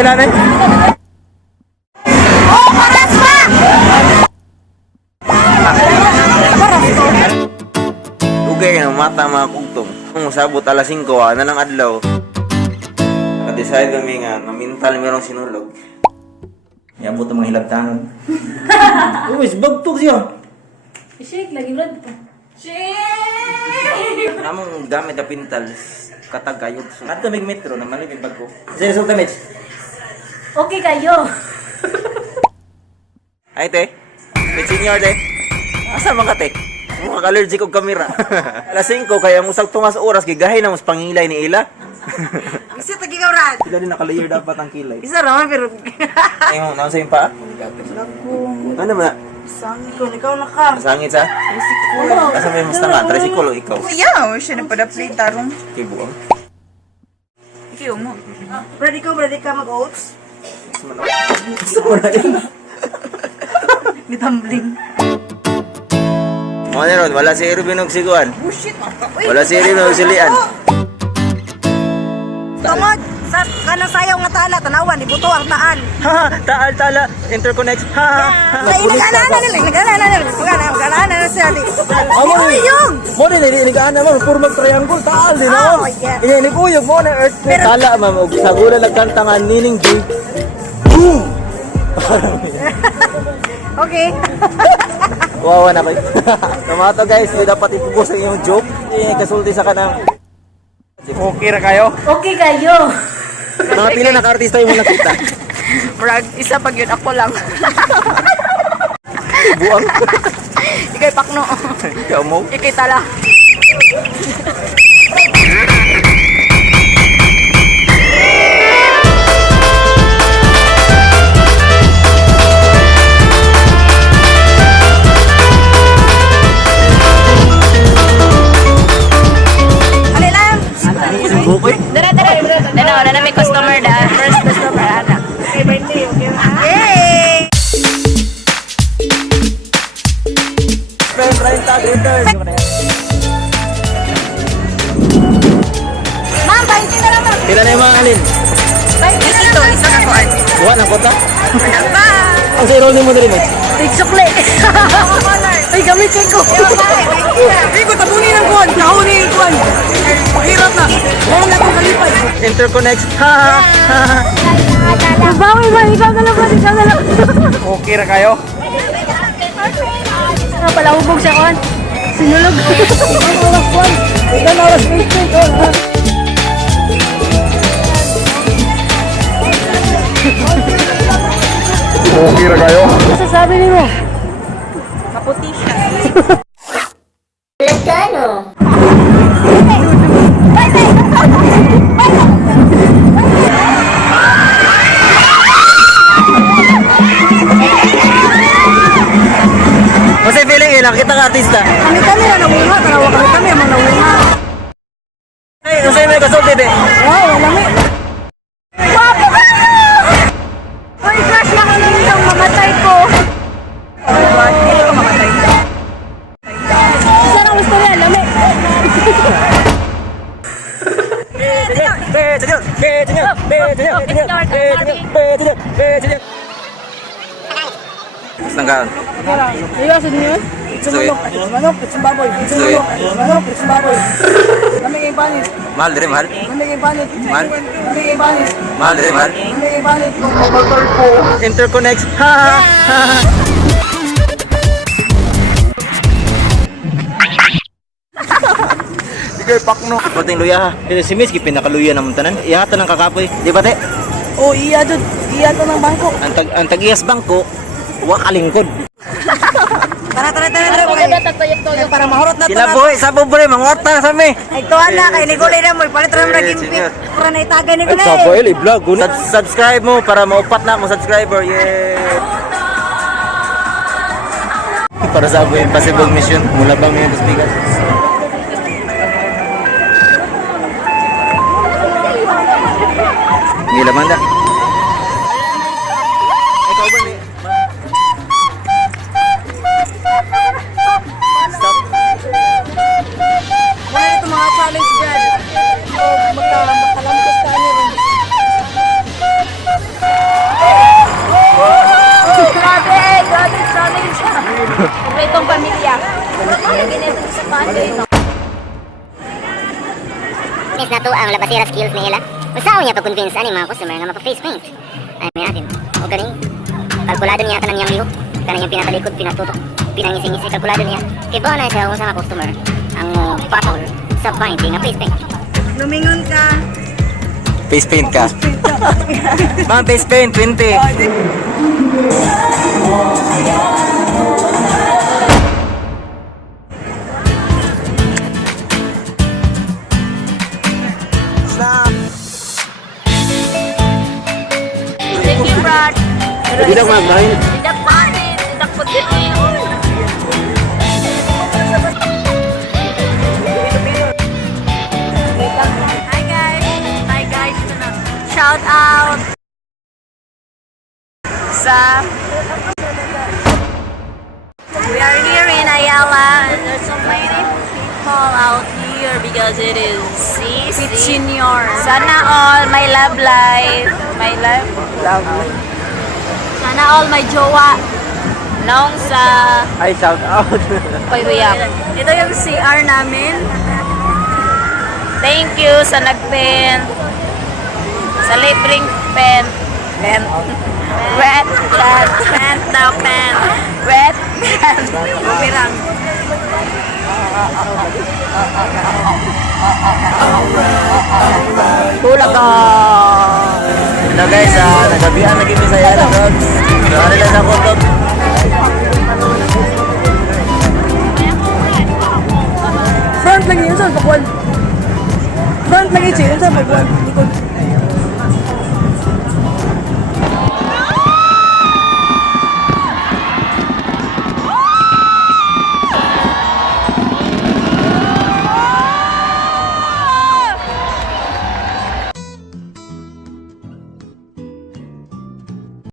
Sige na, men. Oh, paras pa! Ugay ng mata mga kugtong. Kung sabot alas 5, na ng adlaw. Naka-decide kami nga, na mental merong sinulog. Yan po itong mga hilabtangan. Uy, bagtog siya. Shake, lagi blood pa. Shake! Namang gamit na pintal, katagayot. At kaming metro, na malimig bag ko. Sige, resulta, Mitch. Okay kayo. Ay, te. Mitch senior, te. Asa mga te? Mukha allergic og kamera. Alas 5, kaya musag tungas oras, gigahay na mas pangilay ni Ila. Isa tagi ka ran. Sila din nakalayer dapat ang kilay. Isa raman pero Ay mo, naon sa yung paa? Ano ba? sangit ko ikaw na ka. Masangit sa? Asa may mas tanga? Tricycle o ikaw? Kuya, siya na pada play tarong. Kay buang. Ikaw mo. Ready ka mag-oats? Gusto mo na yun. Ni tumbling. Mga niron, wala si Erwin og siguan. Oh shit. Wala si Erwin og silian. Tungod sa kanang sayaw nga tala tanawan ibuto ang taan. Ha, taal tala, interconnect. Ha. Ay nagana na siya di. Ay yung. Mo din ini gaan naman puro mag triangle taal din Oh, no. yes. Ini kuyog mo na earth tala ma'am og sagula nagkantangan nining day. Boom. Okay. Wawa na kayo. Tamato guys, di dapat ipugos ang iyong joke. Hindi kasulti sa kanang. Okay ra kayo? Okay kayo. Mga pila na ka-artista yung nakita. Brad, isa pag yun ako lang. Buang. Ikay pakno. Ikaw mo. Ikay tala. Bukoy. Dara. Na may customer da. First customer ana. Okay, birthday, okay na? Yay! Friend, tag, return. Ma'am, 20 na lang to. Pila na yung mga alin? 20 na lang. Isa na kuan. Buwan ang kota? Ano ba? Ang sa enroll mo na rin, Big sukle. Ay, gamit ko. Hindi ko tabunin ang kuan. Tahunin ang kuan. Mahirap na. Wala na akong kalipad. Interconnect. Ha, ha, ha. Bawi ba? Ikaw na lang. Okay ra kayo? Nga pala hubog siya kon. Sinulog. Ilan oras Okay ra kayo? Ano sasabi ni mo? Kaputi siya. Kasi feeling ilang kita ka artista. Kami na nawunga. Tarawa kami ang mga nawunga. Ay, ang sa'yo may kasulti de. Wow, wala may. Wapo ka! Uy, crush na kami nitong mamatay ko. Hindi ko mamatay. Saan ang gusto niya? Lami. Nangkaan. Iwasan niyo yun? Suy. Manok, itong baboy. Suy. Manok, itong baboy. Lamig yung panis. Mahal dire, mahal. Lamig yung panis. Mahal. Lamig yung panis. Mahal dire, mahal. Lamig yung panis. Interconnect. Ha, ha, ha. Sige, pakno. Pating luya ha. Si Miss, pinakaluya naman tanan. Ihata ng kakapoy. Di ba te? Oh, iya dun. Iya to ng bangko. Ang tag-iyas bangko, wa kalingkod. Tara. Toyo. Para mahurot na to. Kinabuhi, sa pobre, mangorta sa mi. Ay, tuwan na. Kay Nicole na mo. Palit rin mo naging Senyor. para na itagay ni ko na Sa eh. boy, i-vlog. Subscribe mo para maupat na mo subscriber. Yeah. Para sa ako impossible mission, mula bang may speaker? Gila banda. Ikaw ba ni? Stop. Wala ito mga challenge, Brad. So, makalampas ka niya rin. Miss na to ang labasira skills ni Ila. Usaw niya pag-convince ani mga customer nga mapa-face paint. Ay, may natin. O ganing. Kalkulado niya kanang niyang lihok. Kanang yung pinakalikod, pinatutok, pinangisi-ngisi. Kalkulado niya. Kaya ba na siya kung sa mga customer ang patol sa painting nga face paint. Lumingon ka. Face paint ka. Ma'am, face paint, 20. Thank you, Brad. Tidak mag-main. Tidak panin. Tidak putih. Hi guys. Hi guys. Shout out sa we are here in Ayala and there's so many people out here because it is senior. Sana all my love life. My love Sana all my jowa. Nong sa Ay, shout out. pagbiyak. Ito yung CR namin. Thank you sa nagpen. Sa libreng pen. Pen. Red pen. Pen daw pen. Red pen. Pirang. Bulaga. Hello guys, nagabihan lagi mi sa Ayala, vlogs. Ano lang sa kutob.